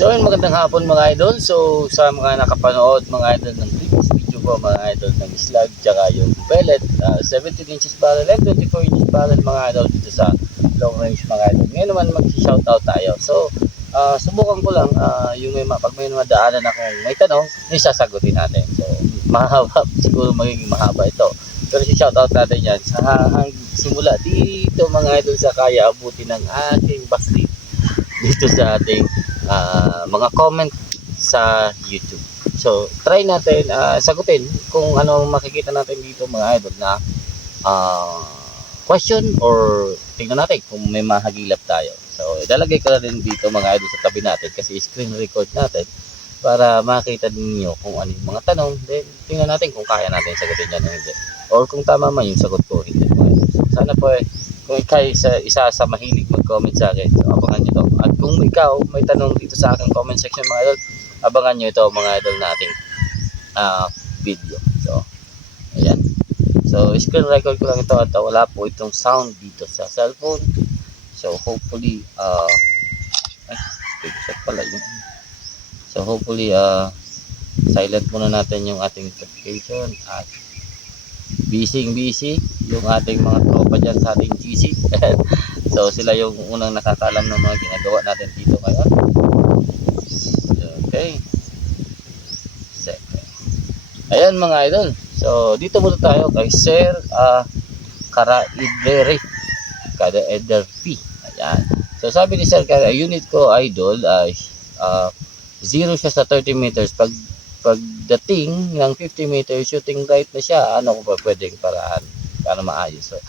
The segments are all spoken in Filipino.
So yun, magandang hapon mga idol. So sa mga nakapanood mga idol ng previous video ko mga idol ng slug tsaka yung pellet, 17 inches barrel and 24 inches barrel mga idol dito sa long range mga idol. Ngayon naman mag-shoutout tayo. So subukan ko lang yung pag may madaanan akong may tanong, sasagutin natin. So mahaba, siguro magiging mahaba ito. Pero si shoutout natin yan sa simula dito mga idol sa kaya abuti ng ating baslit dito sa ating mga comment sa YouTube. So, try natin sagutin kung ano makikita natin dito mga idol na question or tingnan natin kung may mahagilap tayo. So, ilalagay ko na rin dito mga idol sa tabi natin kasi screen record natin para makita ninyo kung ano yung mga tanong. Then, tingnan natin kung kaya natin sagutin yan o hindi. Or kung tama man yung sagot ko hindi. So, sana po kung ikaw isa sa mahilig mag-comment sa akin, so abangan nyo to. At kung ikaw may tanong dito sa aking comment section mga idol, abangan nyo ito mga idol nating video. So, ayan. So, screen record ko lang ito at wala po itong sound dito sa cellphone. So, hopefully, set pala yun. So, hopefully, silent muna natin yung ating notification at busy yung ating mga tropa dyan sa ating GC. So sila yung unang nakakalam ng mga ginagawa natin dito ngayon. Okay, ayan mga idol. So dito muna tayo kay Sir Karaidere P. Ayan. So sabi ni Sir unit ko idol ay 0 siya sa 30 meters. Pagdating ng 50 meters, shooting right na siya. Ano ko pa pwedeng paraan para maayos? So,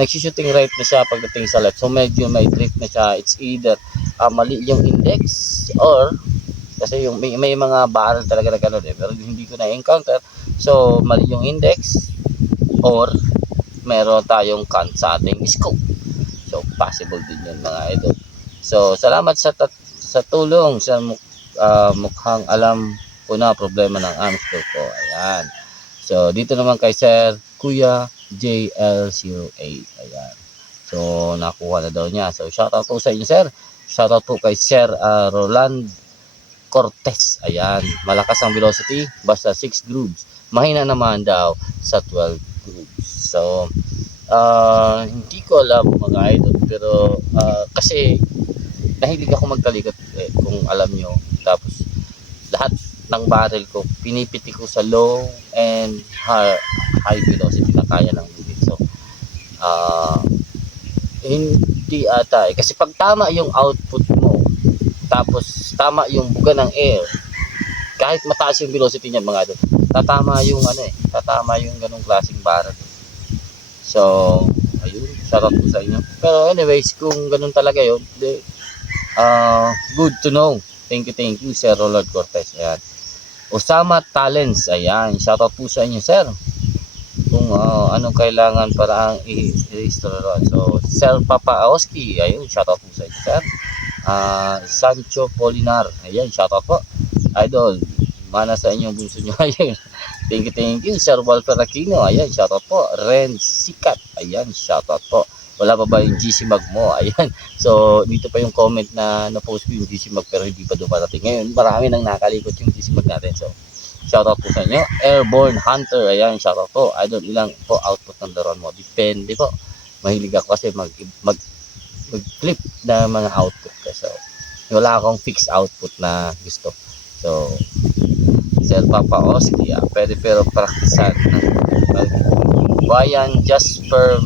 nagsi-shooting right na siya pagdating sa left. So, medyo may drift na siya. It's either mali yung index or kasi yung may mga barrel talaga na gano'n pero hindi ko na-encounter. So, mali yung index or meron tayong count sa ating scope. So, possible din yun mga idol. So, salamat sa tulong sa mukhang alam po na problema ng hamster ko. Ayan. So, dito naman kay Sir Kuya JL08. Ayan. So, nakuha na daw niya. So, shoutout po sa inyo, Sir. Shoutout po kay Sir Roland Cortez. Ayan. Malakas ang velocity. Basta 6 grooves. Mahina naman daw sa 12 grooves. So, hindi ko alam mga idol. Pero, kasi, nahilig ako magtalikot kung alam nyo. Tapos, lahat ng barrel ko pinipiti ko sa low and high velocity na kaya ng unit. So hindi ata kasi pag tama yung output mo tapos tama yung buga ng air, kahit mataas yung velocity niyan mga idol, tatama yung tatama yung ganung klaseng barrel. So ayun, shoutout po sa inyo. Pero anyways, kung ganun talaga yun, good to know. Thank you Sir Roland Cortez. Ayan. Osama Talents, ayan, shoutout po sa inyo sir kung anong kailangan para ang i-restore. So Sir Papaoski, ayun, shoutout po sa inyo sir. Sancho Polinar, ayan, shoutout po idol, mana sa inyong bunso nyo. Ayun, thank you Sir Walter Aquino, ayan, shoutout po. Ren Sikat, ayan, shoutout po. Wala pa ba yung GC Mag mo? Ayan. So, dito pa yung comment na na-post ko yung GC Mag pero hindi pa dumarating. Ngayon, marami nang nakalikot yung GC Mag natin. So, shoutout po sa inyo. Airborne Hunter. Ayan, shoutout po. Idol, ilang po output ng laruan mo? Depende po. Mahilig ako kasi mag-flip na mga output. So, wala akong fixed output na gusto. So, Sir Papa Oski, pwede pero praktisan. Bayan Jasper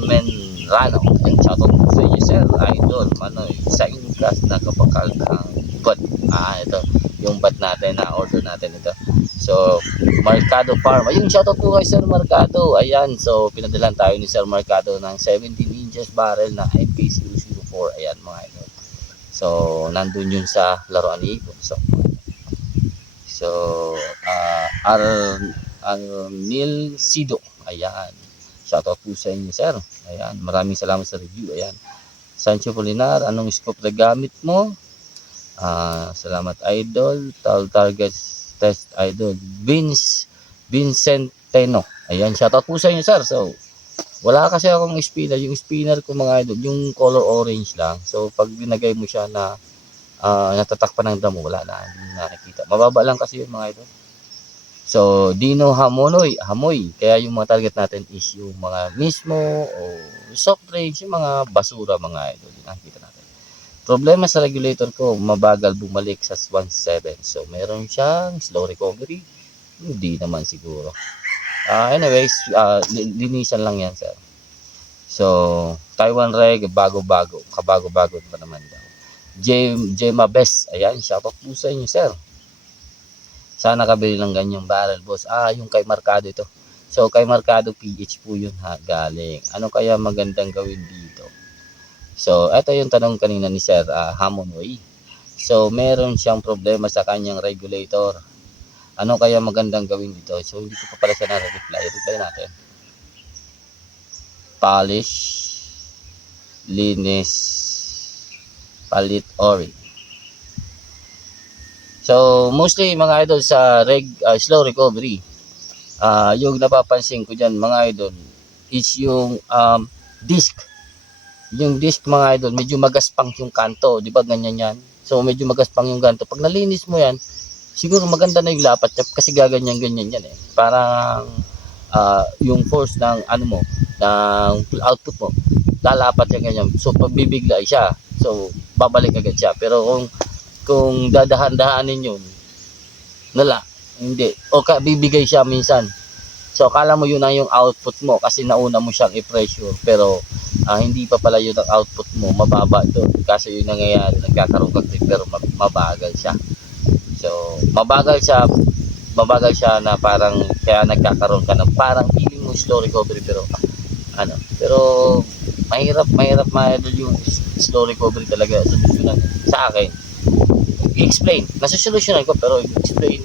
Rano, and shoutout po sa inyo sir, idol, Manoy, sa Ingkas na kapakal kang bat. Ito, yung bat natin na order natin ito. So, Marcado Farm, ayun, shoutout po kay Sir Marcado. Ayan, so pinadalan tayo ni Sir Marcado ng 17 inches barrel na MK004. Ayan mga idol. So, nandun yun sa laruan ni Ipon. So, Arnil Sido, ayan, shoutout po sa inyo sir. Ayan, maraming salamat sa review. Ayan, Sancho Polinar, anong scope na gamit mo? Salamat idol. Target test idol Vincenteno. Ayan, shoutout po sa inyo sir. So wala kasi akong spinner. Yung spinner ko mga idol, yung color orange lang. So pag binagay mo siya na natatakpan ng damo, wala na, hindi nakikita. Mababa lang kasi yun mga idol. So, Dino Hamoy. Kaya yung mga target natin is yung mga mismo o soft drinks, yung mga basura mga idol. Yung nakikita natin. Problema sa regulator ko, mabagal bumalik sa 1.7. So, meron siyang slow recovery. Hindi naman siguro. Anyways, linisan lang yan, sir. So, Taiwan Reg, bago-bago. Kabago-bago pa naman daw. Jema Best. Ayan, shoutout po sa inyo, sir. Sana kabili ng ganyang barrel, boss. Yung kay Marcado ito. So, kay Marcado PH po yun ha, galing. Ano kaya magandang gawin dito? So, ito yung tanong kanina ni Sir Hamonoy. So, meron siyang problema sa kanyang regulator. Ano kaya magandang gawin dito? So, hindi ko pa pala siya na-reply. Reply natin. Polish, linis, palit ori. So, mostly mga idol sa slow recovery, yung napapansin ko dyan mga idol is yung disc. Yung disc mga idol, medyo magaspang yung kanto, di ba ganyan yan? So, medyo magaspang yung kanto. Pag nalinis mo yan, siguro maganda na yung lapat kasi gaganyan-ganyan yan eh. Parang yung force ng ano mo, ng output mo, lalapat yan ganyan. So, pagbibigla siya. So, babalik agad siya. Pero kung dadahan-dahanin yun, nala, hindi. O bibigay siya minsan. So, akala mo yun na yung output mo kasi nauna mo siyang i-pressure. Pero, hindi pa pala yun ang output mo. Mababa doon. Kasi yun nangyayari. Nagkakaroon ka trip pero mabagal siya. So, mabagal siya na parang kaya nagkakaroon ka ng parang feeling mo slow recovery pero mahirap ma-idol yung slow recovery talaga sa akin. I-explain. Nasusolusyonan ko pero i-explain.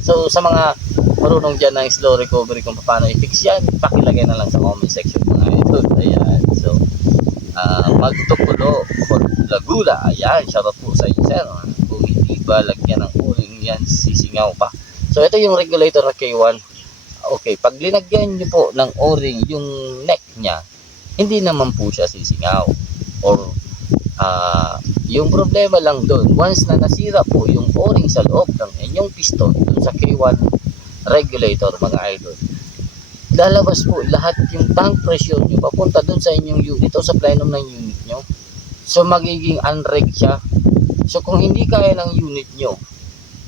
So sa mga marunong dyan ng slow recovery kung paano i-fix yan, pakilagay na lang sa comment section mga idol. Ayan. So, magtukulo o lagula. Ayan. Shoutout po sa inyo, sir. Kung hindi ba lagyan ng uling yan, sisingaw pa. So, ito yung regulator na K1. Okay. Pag linagyan nyo po ng o-ring yung neck niya, hindi naman po siya sisingaw. Or yung problema lang doon, once na nasira po yung o-ring sa loob ng inyong piston dun sa K1 regulator mga idol, lalabas po lahat yung tank pressure nyo papunta dun sa inyong unit o sa plenum ng unit nyo. So magiging unreg siya. So kung hindi kaya ng unit nyo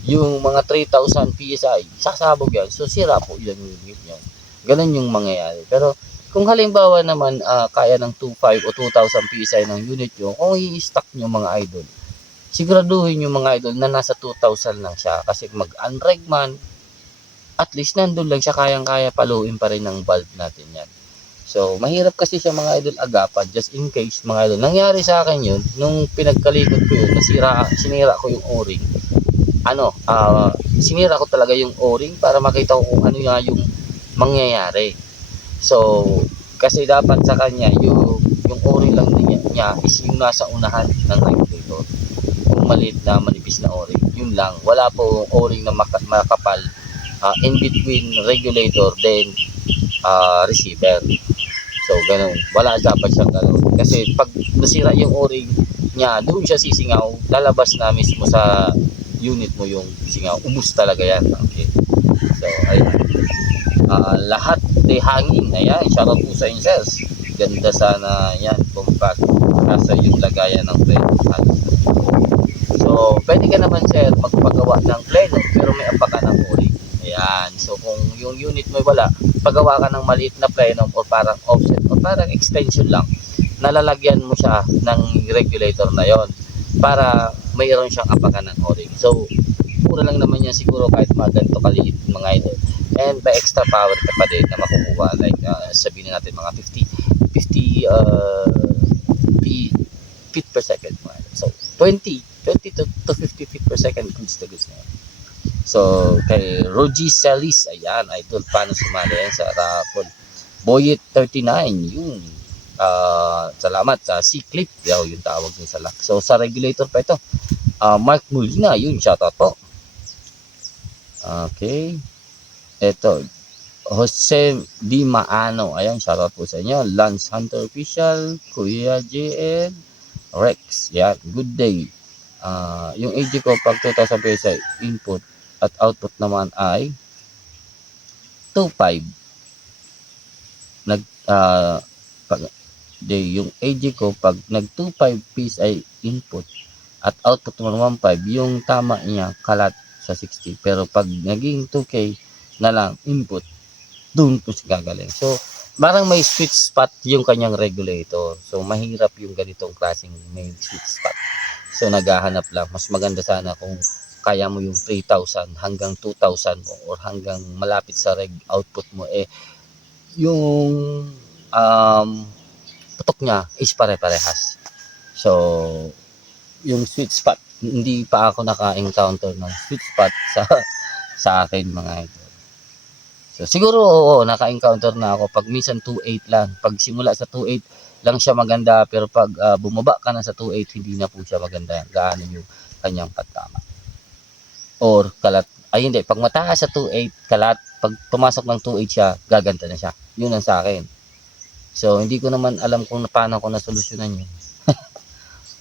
yung mga 3,000 PSI, sasabog yan. So sira po yung unit nyo. Ganun yung mangyayari. Pero kung halimbawa naman kaya ng 2,500 o 2,000 PSI ng unit nyo, kung i-stock nyo mga idol, siguraduhin nyo mga idol na nasa 2,000 lang siya. Kasi mag-unreg man, at least nandun lang siya, kayang-kaya paluin pa rin ng valve natin yan. So, mahirap kasi siya mga idol agapan, just in case mga idol. Nangyari sa akin yun, nung pinagkalikot ko yun, sinira ko yung o-ring. Sinira ko talaga yung o-ring para makita ko kung ano nga yung mangyayari. So, kasi dapat sa kanya, yung o-ring lang niya is yung nasa unahan ng regulator. Yung maliit na manipis na o-ring. Yun lang. Wala po o-ring na makapal in between regulator then receiver. So, ganun. Wala dapat siyang ganun. Kasi pag nasira yung o-ring niya, doon siya sisingaw, lalabas na mismo sa unit mo yung singaw. Ubus talaga yan. Okay. So, ayun. Lahat de hanging. Ayan, shoutout po sa inyo, sirs. Ganda sana yan compact nasa yung lagayan ng pleno. So, pwede ka naman, sir, magpagawa ng pleno pero may apakan ng o-ring. Ayan. So, kung yung unit mo wala, pagawa ka ng maliit na plenum o parang offset o parang extension lang, nalalagyan mo siya ng regulator na yon para mayroon siyang apakan ng o-ring. So, mura lang naman yan siguro kahit mga ganito kaliit mga idol. And by extra power ka pa din na makukuha. Like, sabihin natin mga 50 feet per second. So, 20 to 50 feet per second. Goods na goods na yan. So, kay Rogie Celis, ayan, idol, paano sumali yan sa raffle. Boyet 39, yung salamat sa C-Clip, yung tawag niya sa lock. So, sa regulator pa ito, Mark Molina, yun, shoutout po. Okay. Ito, Jose Di Maano, ayan, shoutout po sa inyo. Lance Hunter Official, Kuya JL, Rex, yan, good day. Yung AG ko pag 2,000 pesos ay input at output naman ay 2,500. Pag yung AG ko pag nag 2,500 piece ay input at output naman 1,500, yung tama niya kalat sa 60. Pero pag naging 2K na lang input, doon po siya gagaling. So, parang may sweet spot yung kanyang regulator. So, mahirap yung ganitong klaseng may sweet spot. So, naghahanap lang. Mas maganda sana kung kaya mo yung 3,000 hanggang 2,000 mo or hanggang malapit sa reg output mo, yung putok niya is pare-parehas. So, yung sweet spot, hindi pa ako naka-encounter ng sweet spot sa akin mga ito. So, siguro oo, naka-encounter na ako pag minsan 2.8 lang. Pag simula sa 2.8 lang siya maganda, pero pag bumaba ka na sa 2.8, hindi na po siya maganda. Gaano yung kanyang patama. Or kalat, ay hindi, pag mataas sa 2.8, kalat, pag pumasok ng 2.8 siya, gaganda na siya. Yun ang sa akin. So, hindi ko naman alam kung paano ko nasolusyonan yun.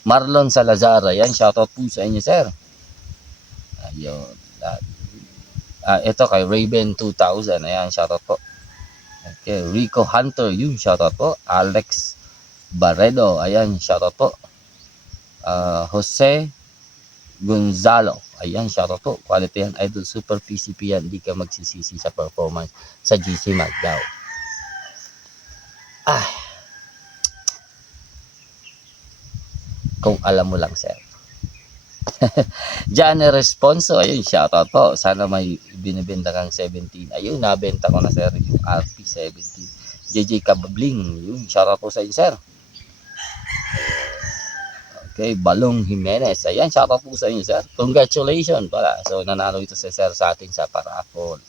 Marlon Salazar, ayan, shoutout po sa inyo, sir. Ayun. Ito kay Raven 2000, ayan, shoutout po. Okay, Rico Hunter, yun, shoutout po. Alex Barredo, ayan, shoutout po. Jose Gonzalo, ayan, shoutout po. Quality yan, idol, super PCP yan, hindi ka magsisisi sa performance sa GC Mag daw. Kung alam mo lang, sir. Jane Responso, ayun, shoutout po. Sana may binibenta kang 17. Ayun, nabenta ko na, sir, yung RP17. JJ Kababling, yun, shoutout po sa inyo, sir. Okay, Balong Jimenez, ayan, shoutout po sa inyo, sir. Congratulations pala. So, nanalo ito si sir sa atin sa paraffol.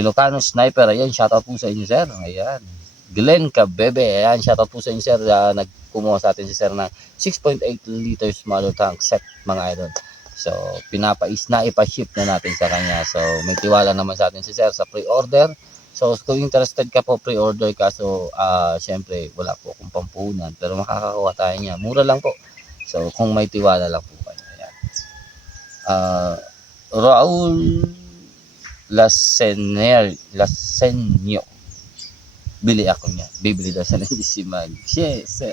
Ilocano Sniper, ayan, shoutout po sa inyo, sir. Ayan. Glenn Cabebe, ayan, shoutout po sa inyo, sir. Nagkumuha sa atin si sir ng 6.8 liters Malo tank set, mga idol. So, ipa-ship na natin sa kanya. So, may tiwala naman sa atin si sir sa pre-order. So, kung interested ka po, pre-order ka. So, syempre, wala po akong pampunan. Pero makakakuha tayo niya. Mura lang po. So, kung may tiwala lang po kayo. Ayan. Raul Lasenyo. Bili ako niya. Bibili daw sa si Mag. Yes, sir.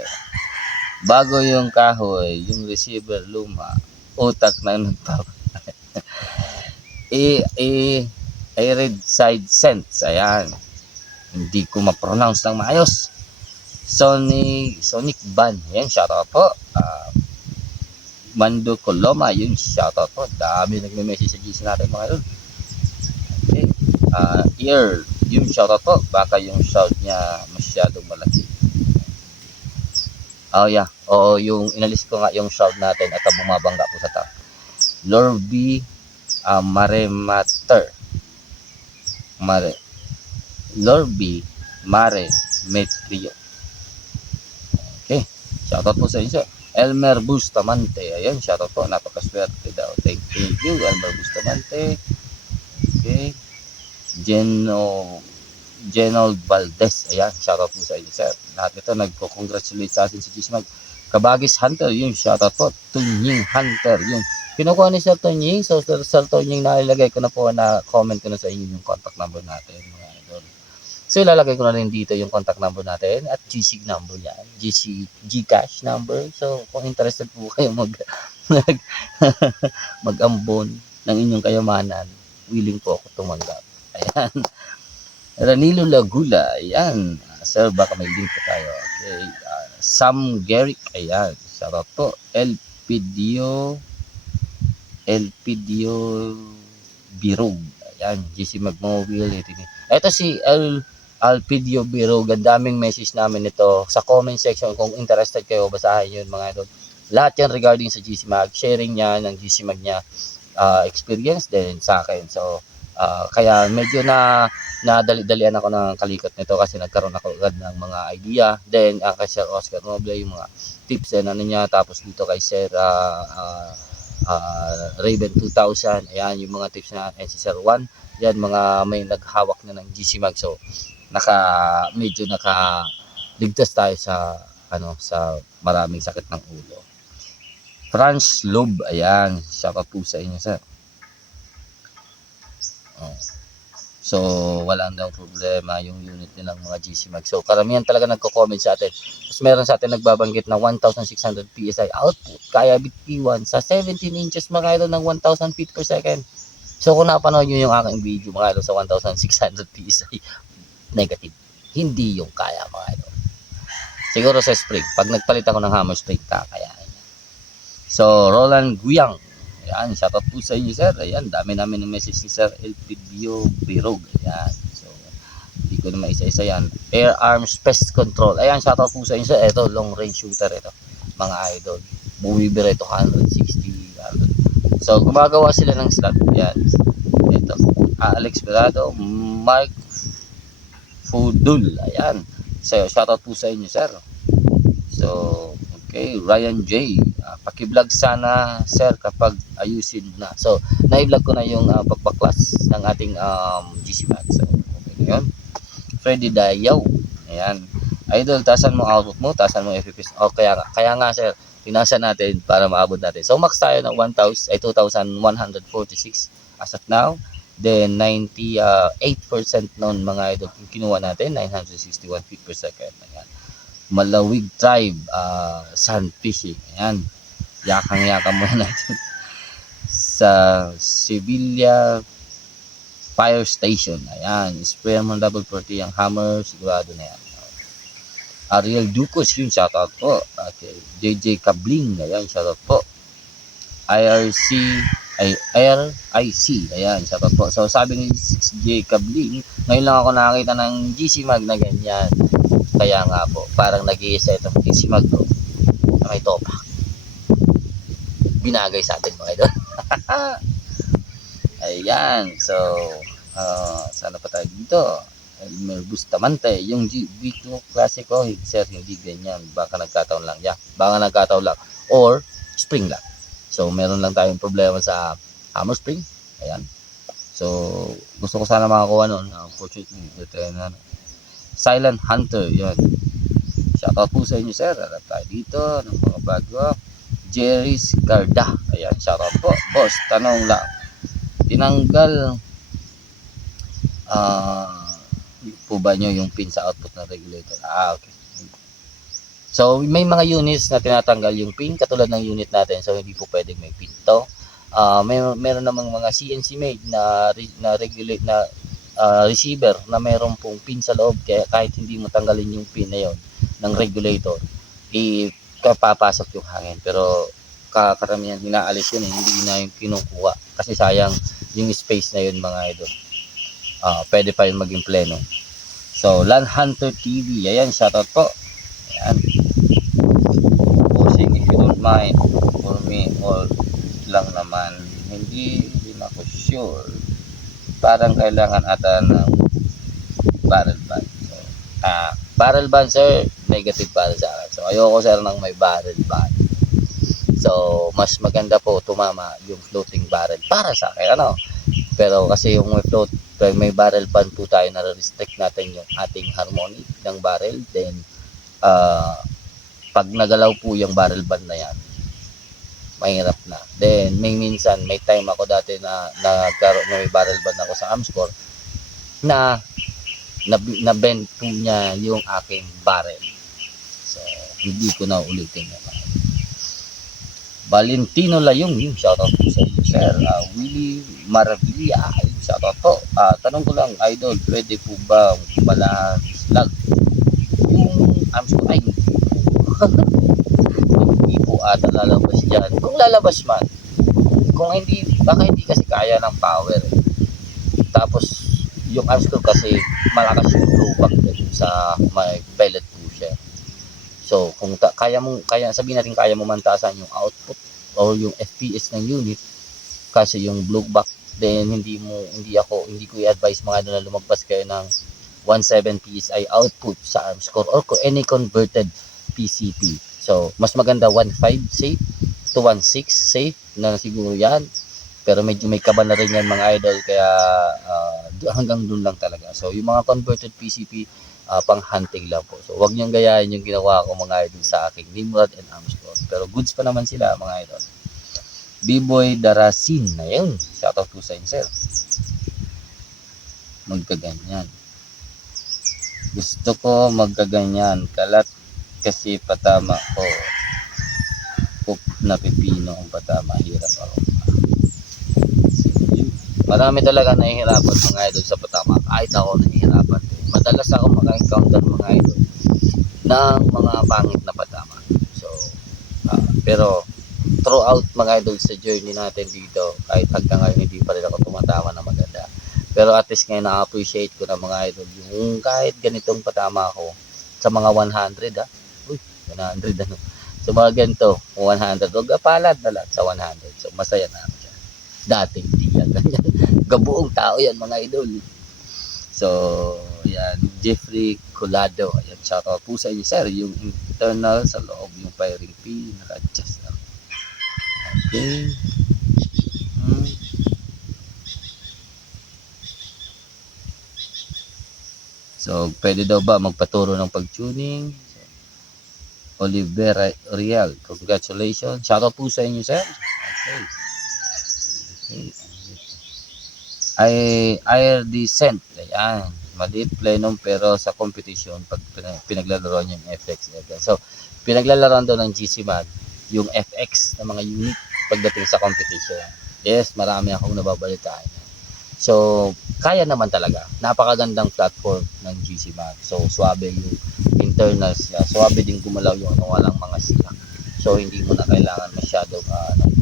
Bago yung kahoy, yung receiver luma, utak na nagpapa. Arid side sense. Ayan. Hindi ko ma-pronounce ng maayos. Sonic Ban. Ayan, shoutout po. Mando Coloma, yun, shoutout po. Dami nagme-message sa GC natin mga idol. Okay. Ear, yung shoutout po, baka yung shout niya masyadong malaki. Oh yeah, oo, yung inalis ko nga yung shout natin at bumabangga po sa top. Lorby Maremater. Lorby Mare Metrio. Okay, shoutout po sa inyo. Elmer Bustamante, ayan, shoutout po, napakaswerte daw. Thank you, Elmer Bustamante. Okay. Genold Valdez, ayan, shoutout po sa inyo, sir. Lahat ito nagko-congratulate sa atin si Gismag. Kabagis Hunter, yun, shoutout po. Tunying Hunter, yun. Kinukuha ni Sir Tunying, so Sir Tunying, nailagay ko na po, na comment ko na sa inyo yung contact number natin, mga idol. So, ilalagay ko na rin dito yung contact number natin at GC number yan, Gcash number. So, kung interested po kayo mag-ambon ng inyong kayamanan, willing po ako tumanggap. Ayan. Ranilo Lagula, ayan. Sir, baka may link pa tayo. Okay. Sam Garrick, ayan. Sarap po. Elpidio Birog. Ayan. GC Magmobile. Ito si Alpidio Birog. Ang daming message namin ito sa comment section. Kung interested kayo, basahin yun mga idol. Lahat yan regarding sa GC Mag. Sharing niya ng GC Mag niya. Experience din sa akin. So, kaya medyo nadali-dalian ako ng kalikot nito kasi nagkaroon ako agad ng mga idea. Then kay Sir Oscar Noble yung mga tips and ano niya, tapos dito kay Sir Raven 2000, ayan yung mga tips na, and si Sir Juan, yan mga may naghawak na ng GC Mag. So medyo nakaligtas tayo sa sa maraming sakit ng ulo. Franz Lob, ayan, shoutout po sa inyo sir. Oh. So, walang daw problema yung unit nilang mga GC Mag. So, karamihan talaga nagko-comment sa atin. Tapos meron sa atin nagbabanggit na 1,600 PSI output. Kaya BP1 sa 17 inches mga idol ng 1,000 feet per second. So, kung napanood nyo yung aking video mga idol sa 1,600 PSI, negative. Hindi yung kaya mga idol. Siguro sa spring. Pag nagpalit ako ng hammer spring, kakayanin niya. So, Roland Guyang. Ayan, shoutout po sa inyo sir. Ayan, dami namin ng message ni Sir Elpidio Birog. Ayan, so hindi ko na maisa-isa yan. Air Arms Pest Control. Ayan, shoutout po sa inyo sir. Ito, long range shooter ito. Mga idol. Bumibira ito 160. 100. So, gumagawa sila ng slot. Ayan. Ito. Alex Berado. Mike Fudul. Ayan. So, shoutout po sa inyo sir. So, okay, Ryan J. Paki-vlog sana sir kapag ayusin na. So, na-vlog ko na yung pagbaklas ng ating GC Mag. So, okay na yun. Freddy Dayaw. Ayan. Idol, tasan mo output mo, tasan mo FPS. O, kaya nga sir, tinasan natin para maabot natin. So, max tayo ng 2,146 as of now. Then, 98% noon mga idol, kung kinuha natin, 961 feet per second. Ayan. Malawig Tribe, sand fishing. Ayan. Yakang-yakang muna natin. Sa Sevilla Fire Station. Ayan. Sprayer mo double 40 ang hammer. Sigurado na yan. Ariel Ducos, yun. Shoutout po. Okay. JJ Kabling. Ayan. Shoutout po. RIC. Ayan. Shoutout po. So, sabi ni JJ Kabling, ngayon lang ako nakakita ng GC Mag na ganyan. Kaya nga po, parang nag-iisa itong GC Mag ko na may topa. Binagay sa atin mga idol. Ayan. So, sana pa tayo dito. Elmer Bustamante. Yung G2 Classico, sir, hindi ganyan. Baka nagkataon lang. Yeah, baka nagkataon lang. Or, spring lang. So, meron lang tayong problema sa hammer spring. Ayan. So, gusto ko sana makakuha nun. Unfortunately, ito na. Silent Hunter, yun. Shoutout po sa inyo sir. Harap tayo dito ng mga bago. Jerry Carda. Ayan, shoutout po. Boss, tanong lang. Tinanggal po ba nyo yung pin sa output ng regulator? Okay. So, may mga units na tinatanggal yung pin katulad ng unit natin. So, hindi po pwedeng may pin to. Meron namang mga CNC made na regulate na receiver na meron pong pin sa loob, kaya kahit hindi mo tanggalin yung pin na yon ng regulator, papasok yung hangin. Pero karamihan inaalis yun, hindi na yung kinukuha kasi sayang yung space na yun mga idol. Pwede pa yung maging pleno. So, Land Hunter TV, ayan, shoutout po. Ayan. Posing, if you don't mind, for me, all lang naman. Hindi ako sure. Parang kailangan ata ng barrel band. So, barrel band sir, negative para sa akin. So, ayoko sir ng may barrel band. So, mas maganda po tumama yung floating barrel para sa akin. Ano? Pero kasi yung may barrel band po tayo, na-restrict natin yung ating harmonic ng barrel. Then, pag nagalaw po yung barrel band na yan, mahirap na. Then, may time ako dati na may barrel band ako sa Amscore na bend po niya yung aking barrel. So, hindi ko na ulitin naman. Valentino Layong, yung shoutout po sa inyo, sir. Willie Maravilla, yung shoutout po. Tanong ko lang, idol, pwede po ba pala slag yung Amscore? Ay, hindi po ata lalabas dyan. Kung lalabas man, kung hindi, baka hindi kasi kaya ng power. Tapos, yung Amscore kasi malakas yung blowback sa may pellet pusher. So, kung sabihin natin kaya mo mantasan yung output o yung FPS ng unit kasi yung blowback, then hindi ko i-advise mga na lumagpas kayo ng 17 PSI output sa Amscore or any converted PCP. So, mas maganda 1.5 safe to 1.6 safe na siguro yan. Pero medyo may kaba na rin yan mga idol, kaya hanggang dun lang talaga. So, yung mga converted PCP, pang hunting lang po. So wag niyong gayahin yung ginawa ko mga idol sa aking Nimrod and Armstrong. Pero goods pa naman sila mga idol. B-Boy Darasin. Ayun. Shoutout po sa inyo, sir. Magkaganyan. Gusto ko magkaganyan. Kalat kasi patama ko. Cook na pipino ang patama. Hirap ako. Marami talaga nahihirapan mga idol sa patama. Kahit ako nahihirapan. Madalas ako maka-encounter mga idol ng mga pangit na patama. So, pero throughout mga idol sa journey natin dito, kahit hanggang ngayon hindi pa rin ako tumatama na maganda. Pero at least ngayon na-appreciate ko na mga idol yung kahit ganitong patama ako sa mga 100 Uy, 100 ano. So mga ganito, 100. Huwag palad na lang sa 100. So masaya na ako siya. Dati hindi yan. Gabuong tao yan mga idol. So, yan. Jeffrey Colado. Ayan, shoutout po sa inyo, sir. Yung internal sa loob, yung firing pin, naka-adjust lang. Okay. So, pwede daw ba magpaturo ng pag-tuning? So, Oliver Real, congratulations. Shoutout po sa inyo, sir. Okay. Air Descent. Ayan. Maliit plenum pero sa competition pag pinaglalaro niya yung FX. So, pinaglalaro daw ng GC Mag yung FX na mga unit pagdating sa competition. Yes, marami akong nababalitaan. So, kaya naman talaga. Napakagandang platform ng GC Mag. So, swabe yung internals niya. Swabe din gumalaw yung walang mga sila. So, hindi mo na kailangan masyadong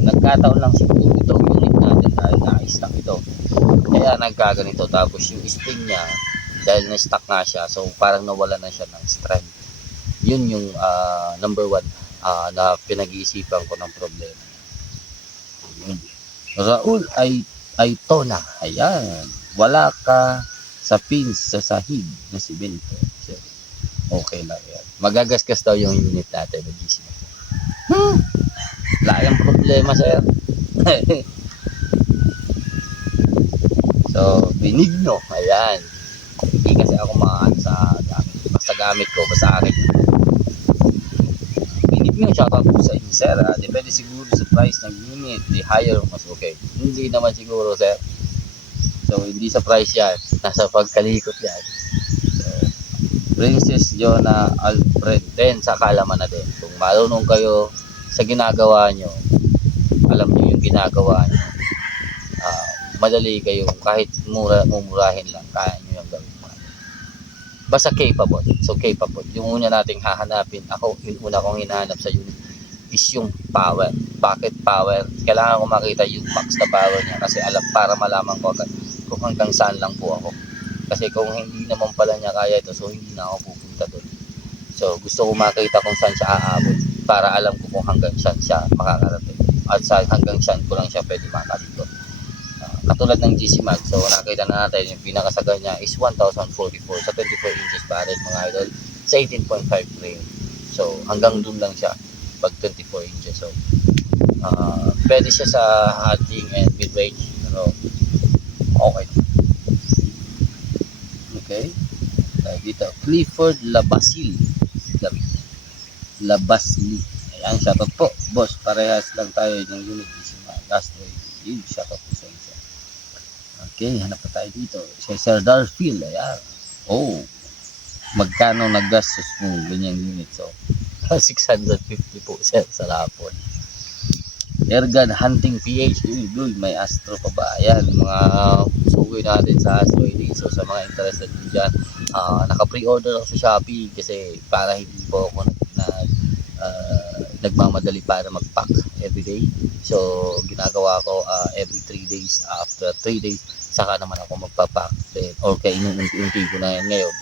nagkataon lang siguro itong unit natin dahil na-ice lang ito. Kaya nagkaganito. Tapos yung spin niya, dahil na-stuck nga siya, so parang nawala na siya ng strength. Yun yung number one na pinag-iisipan ko ng problema. Raul ay tona. Ayan. Wala ka sa pins sa sahig na si Bento. Okay lang yan. Magagasgas daw yung unit natin. Layang problema, sir. So, Benigno. Ayan. Hindi kasi ako makaan sa gamit. Basta gamit ko, basta akin. Benigno, shoutout po sa inyo, sir. Depende siguro sa price ng unit. The higher, mas okay. Hindi naman siguro, sir. So, hindi sa price yan. Nasa pagkalikot yan. So, Princess Jonah Alfred. Then, sa kalaman na din. Kung marunong kayo sa ginagawa nyo, alam nyo yung ginagawa nyo, madali kayong kahit mumurahin lang, kaya nyo yung gawin. Basta capable. So, capable. Yung una nating hahanapin, yung una kong hinahanap sa unit is yung power. Bakit power? Kailangan ko makita yung max na power niya kasi para malaman ko agad kung hanggang saan lang po ako. Kasi kung hindi naman pala niya kaya ito, so hindi na ako pupunta doon. So, gusto ko makita kung saan siya aabot para alam ko kung hanggang saan siya makakarating. At hanggang saan ko lang siya pwede makakalitot. Katulad ng GC Mag, so nakita na natin yung pinakasaga niya is 1044 sa 24 inches barrel mga idol sa 18.5 frame. So hanggang dun lang siya pag 24 inches. So pwede siya sa hunting and mid-range, pero okay. Okay. Dito Clifford Labasili. Ayan, shoutout po boss, parehas lang tayo ng unit GC Mag. Last way, yun, shoutout po sa inyo. Okay, hanap pa tayo dito. Si Sir Darfield, ayan. Oh, magkano naggastos mo ganyang unit? So, 650 po, sir, sa lapon. Airgun Hunting PH, may Astro pa ba? Ayan, mga sugoy natin sa Astro. So, sa mga interested dyan, naka-pre-order ako sa Shopee kasi para hindi po ako nagmamadali para mag-pack everyday. So, ginagawa ko every 3 days. After 3 days, saka naman ako magpapack. Or kaya inuunti-unti ko na yan ngayon.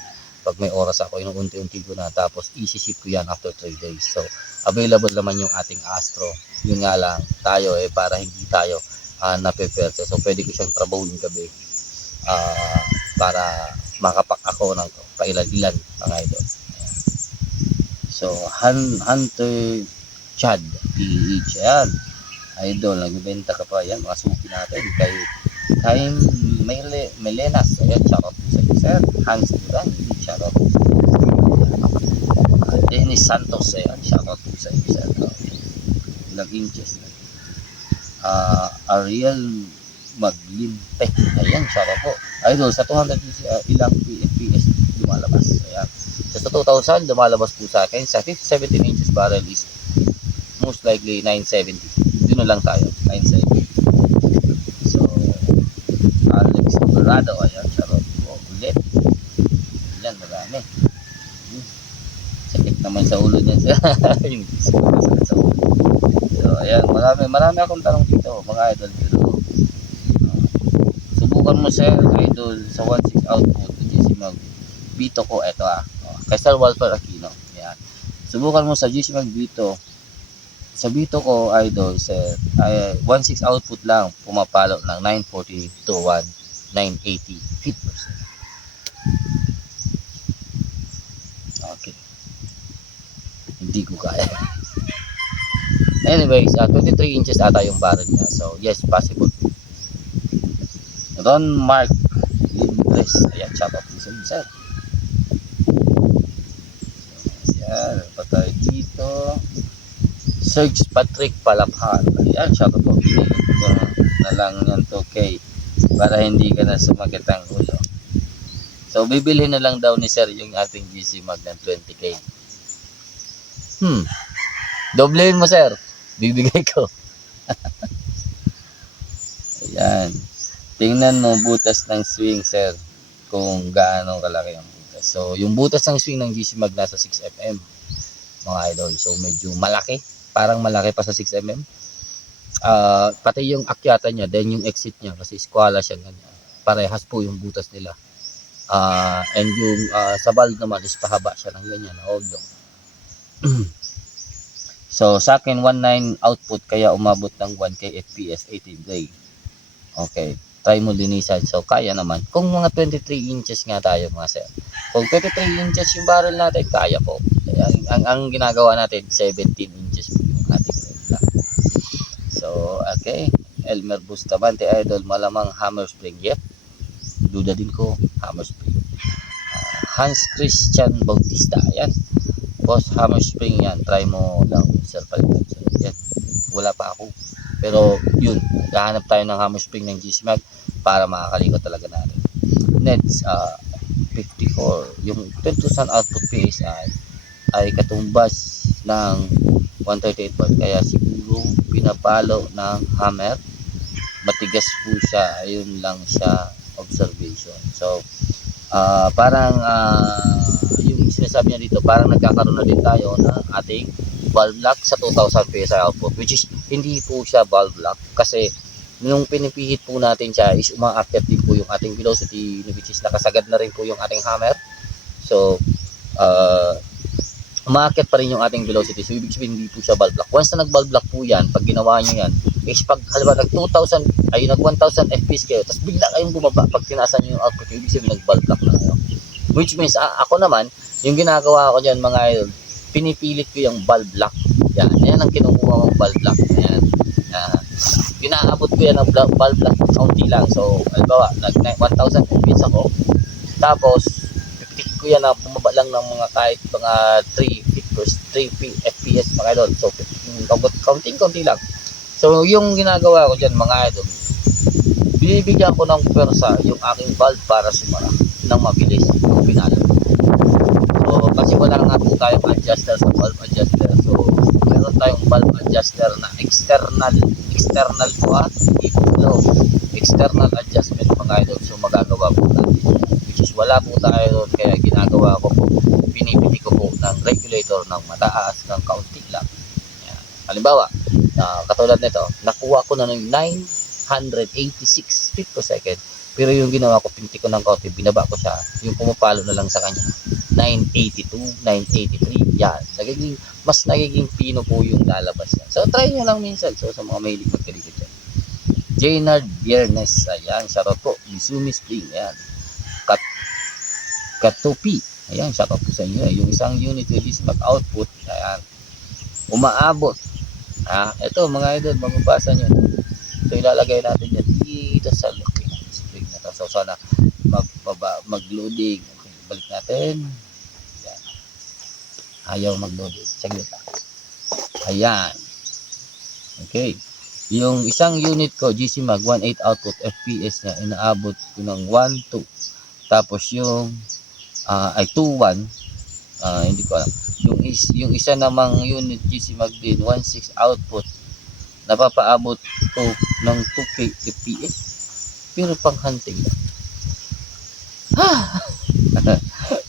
Pag may oras ako, inuunti-unti ko na. Tapos, isi-ship ko yan after 3 days. So, available naman yung ating Astro. Yun nga lang, tayo para hindi tayo nape-perse. So, pwede ko siyang trabahuin gabi para makapak ako ng pailan-ilan mga idol. So, Hunter Chad PH. Ayan. Idol, nagbibenta ka pa. Ayan, mga suki natin. Kay Melenas. Ayan, shoutout po sa inyo, sir. Hans Duran. shoutout. Dennis Santos, ayan, shoutout po sa inyo, sir. Ilang inches. Ariel Maglinte, ayan, shoutout po. Idol, sa 200 ilang FPS lumalabas. Ayan. So, sa 2,000, lumalabas po sa akin. Sa 17 inches barrel is most likely 970. Yun na lang tayo, 970. So, Alex Dorado, ayan, shoutout po ulit. Ayan, marami. Sakit naman sa ulo niya. Yung sakit sa ulo. So, ayan, marami akong tanong dito, mga idol. Pero, subukan mo, sir, idol, sa 1.6 output, GC Mag Vito ko, eto kay Sir Walter Aquino. Ayan. Subukan mo sa GC Mag Vito. Sa Vito ko, idol, sir, ay 1.6 output lang, pumapalo ng 940 to 980 feet per second. Okay. Hindi ko kaya. Anyways, 23 inches ata yung barrel niya. So, yes, possible. Ron Mark Lindres. Ayan, shout out po sa inyo, sir. Ayan, pa tayo dito. Serge Patrick Palaphan. Ayan, shout out po. Binigyan ko na lang yan 2K para hindi ka na sumakit ang ulo. So, bibilhin na lang daw ni sir yung ating GC Mag ng 20K. Doblehin mo, sir. Bibigay ko. Ayan. Tingnan mo butas ng swing, sir, kung gaano kalaki ang butas. So, yung butas ng swing ng GC Mag nasa 6mm, mga idol. So, medyo malaki. Parang malaki pa sa 6mm. Pati yung akyata niya, then yung exit niya, kasi squala siya ganyan. Parehas po yung butas nila. And yung sa valve naman is pahaba siya ng ganyan, na oblong. So, sa akin, 1.9 output, kaya umabot ng 1K FPS, 18 gray. Okay, try mo linisan. So, kaya naman. Kung mga 23 inches nga tayo, mga sir. Kung 23 inches yung barrel natin, kaya po. Ang ginagawa natin, 17 inches po yung ating red block. So, okay. Elmer Bustamante, idol, malamang hammer spring. Yep. Duda din ko, hammer spring. Hans Christian Bautista, ayan. Boss, hammer spring yan. Try mo lang, sir, palitan. So, yan. Wala pa ako. Pero, yun. Gahanap tayo ng hammer spring ng GC Mag para makakalikot talaga natin. Next, 54. Yung 10,000 output PSI ay katumbas ng 138 watt. Kaya siguro pinapalo ng hammer. Matigas po siya. Ayun lang siya observation. So, parang yung sinasabi niya dito, parang nagkakaroon na din tayo ng ating valve lock sa 2,000 PSI output, which is hindi po siya valve lock kasi nung pinipihit po natin siya is umaakyat din po yung ating velocity, which is nakasagad na rin po yung ating hammer. So umaakyat pa rin yung ating velocity, so ibig sabihin hindi po siya valve lock. Once na nag valve lock po yan, pag ginawa nyo yan is pag halimbawa nag 2,000 ay nag 1,000 FPS kayo, tapos bigla kayong bumaba pag tinasan nyo yung output, ibig sabihin nag valve lock na kayo, which means ako naman yung ginagawa ko dyan, mga idol, pinipilit ko yung valve lock. Yan ang kinukuha kong valve lock. Yan. Ginaabot ko yan ng valve lock kaunti lang. So, halimbawa, nag 1,000 FPS ako. Tapos, pipitik ko yan na bumaba lang ng mga kahit mga 3 FPS, mga idol. So, kaunting-kaunti lang. So, yung ginagawa ko dyan, mga idol, binibigyan ko ng pwersa yung aking valve para sumara ng mabilis o pinalo. So, kasi wala nga po tayong adjuster sa valve adjuster. So, meron tayong valve adjuster na external po external adjustment, mga idol. So, magagawa po natin. Which is wala po tayo doon, kaya ginagawa ko po, pinipiti ko po ng regulator ng mataas ng kaunti lang. Yan. Halimbawa, katulad nito, nakuha ko na ng 986 feet per second. Pero yung ginawa ko, pinti ko ng kaunti, binaba ko siya, yung pumapalo na lang sa kanya, 982, 983, yan. Mas nagiging pino po yung lalabas yan. So, try nyo lang minsan. So, sa mga mahilig magkalikot dyan. Jaynard Viernes, ayan, shoutout po. Izumi Spring, ayan. Katupi, ayan, shoutout po sa inyo. Yung isang unit release mag-output, ayan, umaabot. Ito, mga idol, mababasa nyo. So, ilalagay natin yan dito sa looking spring na to. So, sana mag-loading. balik natin. Ayan. Ayaw mag-load. Saglit lang. Ayan. Okay. Yung isang unit ko, GC Mag 1.8 output FPS niya, inaabot ko ng 1.2. Tapos yung ay 2.1, hindi ko alam. Yung isa namang unit GC Mag din, 1.6 output, napapaabot ko ng 2K FPS. Pero pang hunting lang.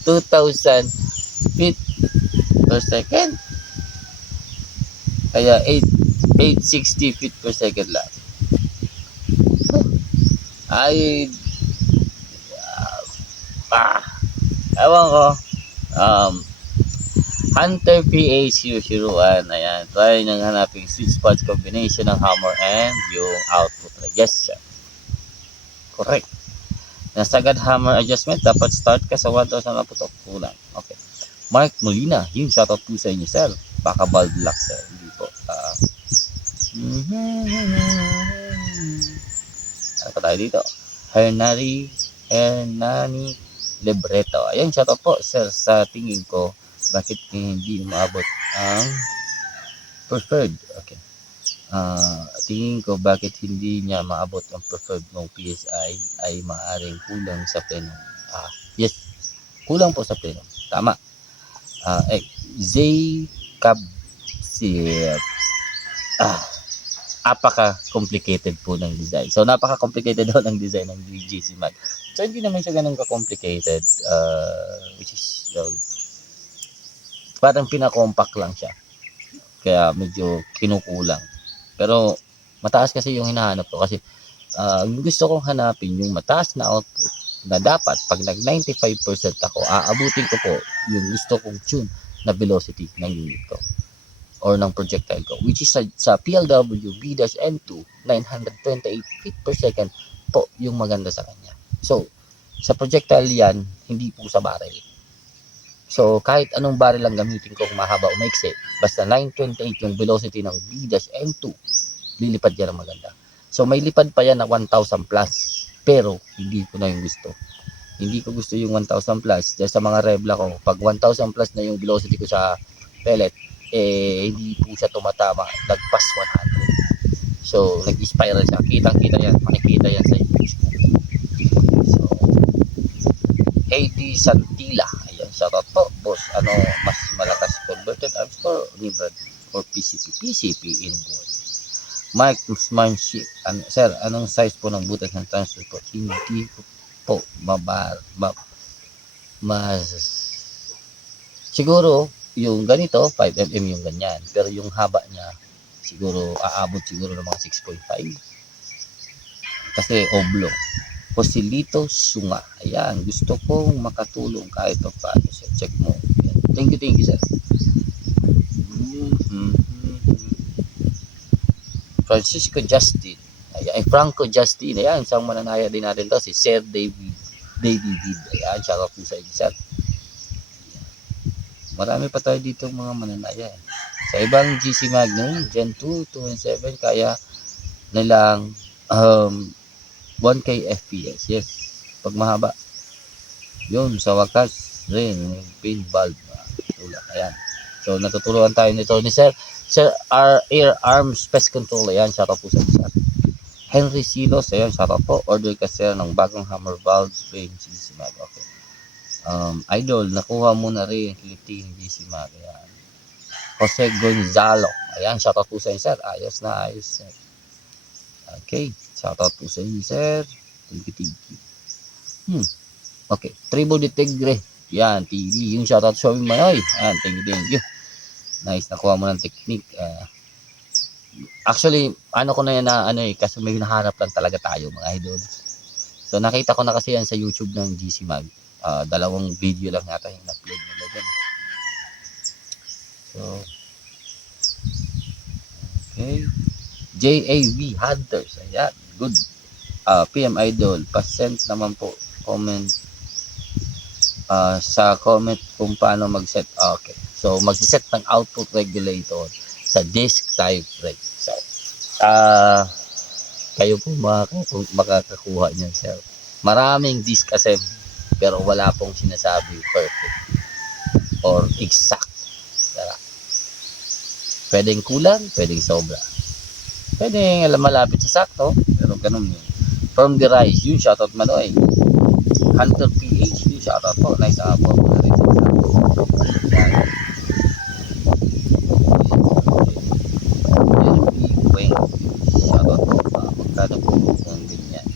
2,000 feet per second. Kaya 860 feet per second lang. Ay, ewan ko. Hunter PH001. Ayan. Try nang hanapin sweet spot combination ng hammer and yung output. Yes, sir. Correct. Nasagad hammer adjustment, dapat start ka sa 1,000 na putok. Kulang. Okay. Mark Molina, yung shoutout po sa inyo, sir. Baka bald luck, sir. Hindi po. Ano pa tayo dito? Hernani Libreto. Ayan, shoutout po, sir. Sa tingin ko, bakit hindi umaabot ang preferred? Okay. Tingin ko bakit hindi niya maabot ang preferred ng PSI ay maaring kulang sa plenum. Yes, kulang po sa plenum. Tama. Zay Kabsir. Apaka-complicated po ng design. So, napaka-complicated daw ng design ng GC Mag. So, hindi naman siya ganun ka-complicated. Which is, parang pinakompact lang siya. Kaya medyo kinukulang. Pero mataas kasi yung hinahanap ko kasi gusto kong hanapin yung mataas na output na dapat pag nag 95% ako, aabutin ko po yung gusto kong tune na velocity ng unit ko or ng projectile ko, which is sa PLW B-N2 928 feet per second po yung maganda sa kanya. So sa projectile yan, hindi po sa barrel. So kahit anong barrel lang gamitin ko kung mahaba o maiksi, basta 928 yung velocity ng B-N2, lilipad yan ng maganda. So may lipad pa yan na 1,000 plus, pero hindi ko na yung gusto. Hindi ko gusto yung 1,000 plus. Dahil sa mga Rebla ko, pag 1,000 plus na yung velocity ko sa pellet, hindi po siya tumatama, lagpas 100. So nag-spiral siya. Kitang-kita yan, makikita yan sa YouTube. So AD Santila, ayan, shoutout po, boss. Ano mas malakas, converted arms or Nimrod or PCP? PCP inboard. Marksmanship. Sir, anong size po ng butas ng transfer po? Hindi po siguro yung ganito 5mm yung ganyan, pero yung haba niya siguro aabot siguro ng mga 6.5 kasi oblong. Joselito Sunga, ayan, gusto kong makatulong kahit pa paano, sir. Check mo. Ayan. Thank you sir. Francisco Justin, ayan, Franco Justin, ayan, isang mananaya din natin to, si Sir David, ayan, shout out po sa inyo, sir. Marami pa tayo dito mga mananaya. Sa ibang GC Magnum, Gen 2, 2 and 7, kaya nilang 1K FPS, yes, pag mahaba. Yun, sa wakas rin, pin valve, tulak, ayan. So, natutulungan tayo nito ni Sir Air Arms Pest Control, ayan, shout out po sa inyo. Henry Silos, ayan, shout out po. Order ka sir ng bagong hammer valve spring GC Mag, okay. Idol, nakuha mo na rin clipping GC Mag, ayan. Jose Gonzalo, ayan, shout out po sa inyo, sir. Ayos na, ayos, sir. Okay, shout out po sa inyo, sir. Thank you. Okay, Tribo de Tigre, yan, TV, yung shout out sa inyo, Manoy, ayan, thank you. Nice, nakuha mo ng technique. Actually, ano ko na yan na kasi may hinahanap lang talaga tayo mga idol. So nakita ko na kasi yan sa YouTube ng GC Mag. Dalawang video lang yata yung upload nila dyan. So okay. JAV Hunters, ayan, good. PM Idol, pasend naman po comment sa comment kung paano mag-set. Okay. So, mag-set ng output regulator sa disk type reg. So, kayo po makakakuha niyan, sir. Maraming disk assembly. pero wala pong sinasabi perfect or exact. Tara. Pwedeng kulang, pwedeng sobra. Pwedeng malapit sa sakto, pero ganun yun. From the Rise, yun shoutout Manoy. Hunter PH, yun shoutout po. Nice po. Yan. Shoutout po. Magkano po kung ganyan.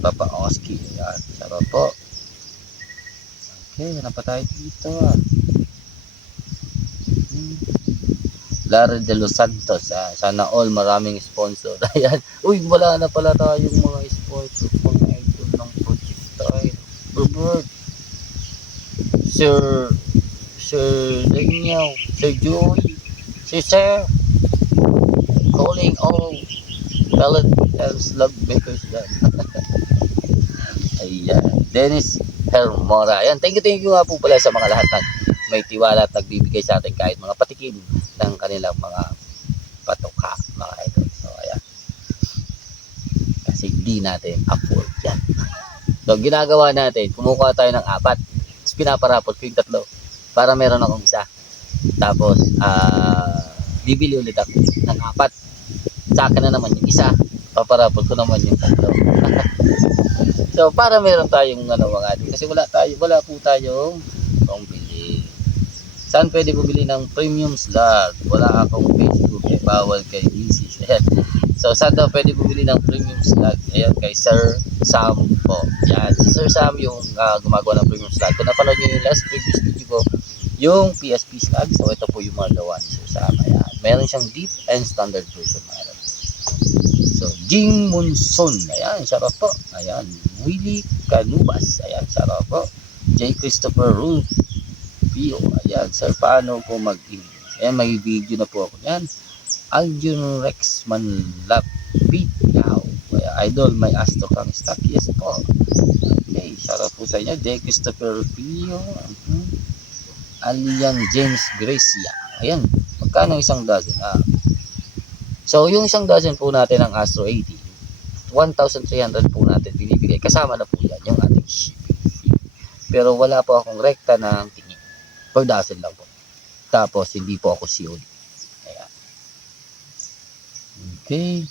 Papa Oski, yan. Shoutout po. Okay, ano pa tayo dito? Lara de los Santos, sana all maraming sponsor. Ayan. Uy, wala na pala tayong mga sponsor, mga idol ng project tayo. Robert, Sir Lenyaw, Sir Joy, Sir, calling all talent and slug makers dyan. Ayan. Dennis Hermora. Ayan, thank you nga po pala sa mga lahat ng may tiwala at nagbibigay sa atin kahit mga patikim ng kanilang mga patuka, mga idol. So, ayan. Kasi hindi natin afford yan. So, ginagawa natin, kumukuha tayo ng 4. Tapos pinaparapot ko yung 3 para meron akong isa. Tapos, bibili ulit ako ng 4. Sa akin na naman yung isa. Paparapot ko naman yung 3. So, para meron tayong mga idol. Kasi wala po tayong bili. Saan pwede bumili ng premium slug? Wala akong Facebook, bawal kay DC. So, saan daw pwede bumili ng premium slug? Ayan, kay Sir Sam po. Yan, si Sir Sam yung gumagawa ng premium slug. Kung napanood nyo yung last previous video ko, yung PSP slug. So, ito po yung mga gawa ni Sir Sam. Ayan, meron siyang deep and standard version. So, Jing Monson. Ayan, shoutout po. Ayan, Willie Canubas. Ayan, shoutout po. J. Christopher Ruth. Pio. Ayan, sir, paano ko mag-English? Ayan, may video na po ako yan. Aljun Rex Manlapit. Ayan, idol, may Astro kang stock. Yes po. Okay, shoutout po sa inyo. J. Christopher Pio. Alian James Gracia. Ayan, magkano isang dozen? So, yung isang dozen po natin ng Astro 80, 1,300 po natin binibigay. Kasama na po yan yung ating shipping fee. Pero wala po akong rekta ng tingin. Per dozen lang po. Tapos, hindi po ako COD. Ayan. Okay.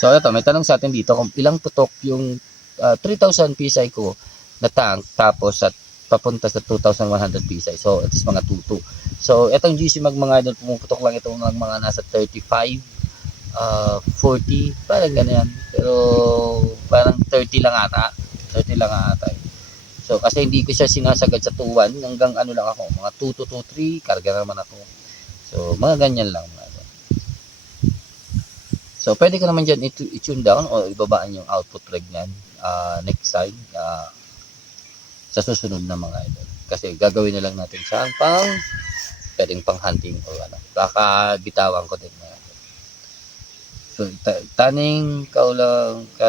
So, ito, may tanong sa atin dito kung ilang putok yung 3,000 PSI ko na tank, tapos at papunta sa 2,100 PSI. So, at least mga 2.2. So, itong GC Mag mga idol, pumuputok lang ito ng mga nasa 35, 40, parang ganyan. Pero, parang 30 lang ata. 30 lang ata. So, kasi hindi ko siya sinasagad sa 2.1, hanggang ano lang ako, mga 2.2, 2.3, karga naman ako. So, mga ganyan lang. So, pwede ko naman dyan i-tune down o ibabaan yung output reg nyan next time sa susunod na mga idol. Kasi gagawin na lang natin siyang pwedeng pang hunting o ano. Baka bitawan ko din mga idol. So, taning ka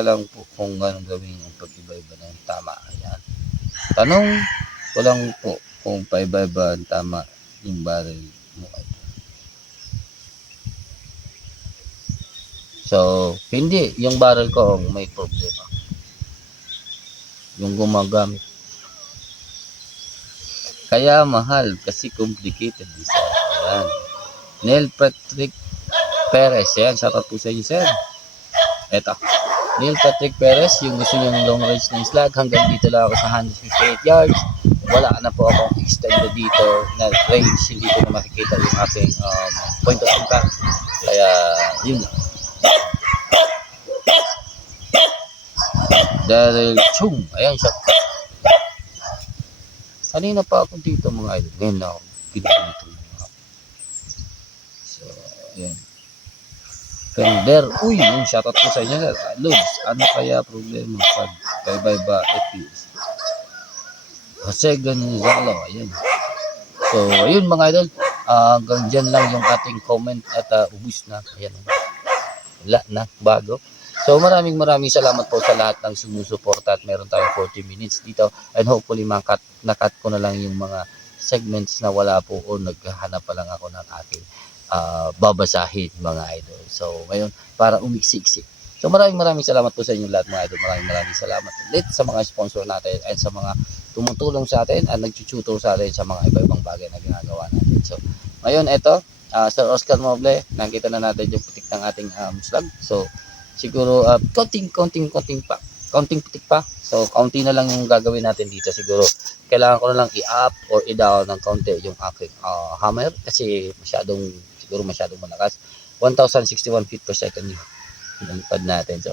lang po kung anong gawin yung pag-iba-iba na yung tama. Ayan. Tanong ko lang po kung paiba-iba tama yung barrel mo. So, hindi. Yung barrel ko may problema. Yung gumagamit. Kaya mahal kasi complicated design. Ayan. Neil Patrick Perez. Ayan, shoutout po sa inyo, sir. Eto. Neil Patrick Perez, yung gusto niyang long range ng slug, hanggang dito lang ako sa 158 yards. Wala na po akong extended dito na range, hindi ko na makikita yung aking point of impact. Kaya, yun lang. Daryl Chung, ayan siya. Kanina pa ako dito mga idol, ngayon na ako ginamito. So, ayan. Fender, uy, yung shoutout po sa inyo, sir. Lods, ano kaya problema pag kaiba-iba FPS? Jose Gonzalo, ayan. So, ayun mga idol, hanggang dyan lang yung ating comment at ubus na. Ayan, wala na, bago. So, maraming salamat po sa lahat ng sumusuporta at meron tayong 40 minutes dito. And hopefully, nakat ko na lang yung mga segments na wala po o naghahanap pa lang ako ng aking babasahin mga idol. So, ngayon, para umiksik-sik. So maraming salamat po sa inyo lahat mga idol. Maraming salamat ulit sa mga sponsor natin at sa mga tumutulong sa atin at nag-tutor sa atin sa mga iba-ibang bagay na ginagawa natin. So ngayon ito, Sir Oscar Moble, nakita na natin yung putik ng ating slug. So siguro konting putik pa. So kaunti na lang yung gagawin natin dito siguro. Kailangan ko na lang i-up or i-down ng kaunti yung aking hammer kasi masyadong malakas. 1061 feet per second yung pad natin. So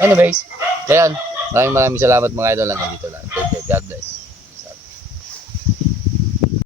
anyways, ayan. Maraming salamat mga idol. Hanggang dito lang. Take care. God bless.